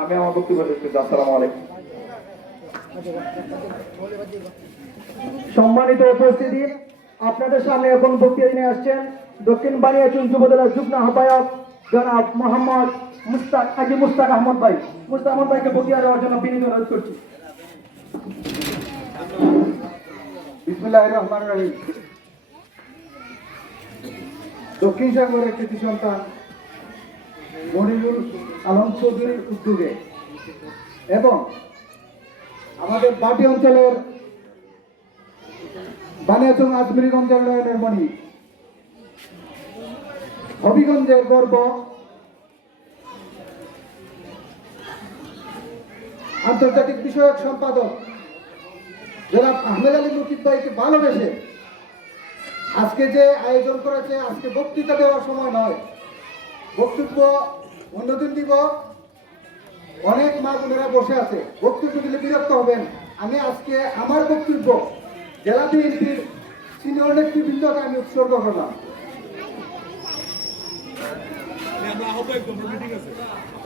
আমি আমার বক্তব্য রেখে আসসালামু সম্মানিত উপস্থিতি আপনাদের সামনে এখন বক্তৃতা নিয়ে আসছেন দক্ষিণ বানিয়াচুন যুবদলের যুগ্ম আহ্বায়ক জনাব মোহাম্মদ মুস্তাক আজি মুস্তাক আহমদ ভাই মুস্তাক আহমদ ভাইকে বক্তৃতা দেওয়ার জন্য বিনীত অনুরোধ করছি দক্ষিণ সাগরের কৃতি সন্তান মনিরুল আলম চৌধুরীর উদ্যোগে এবং আমাদের বাটি অঞ্চলের বানিয়াচং আজমিরিগঞ্জ উন্নয়নের মণি হবিগঞ্জের গর্ব আন্তর্জাতিক বিষয়ক সম্পাদক জনাব আহমেদ আলী মুকিব ভাইকে ভালোবেসে আজকে যে আয়োজন করেছে আজকে বক্তৃতা দেওয়ার সময় নয় বক্তব্য অন্যদিন দিব অনেক মা বোনেরা বসে আছে বক্তব্য দিলে বিরক্ত হবেন আমি আজকে আমার বক্তব্য জেলা বিএনপির সিনিয়র নেতৃবৃন্দকে আমি উৎসর্গ করলাম আমরা মিটিং আছে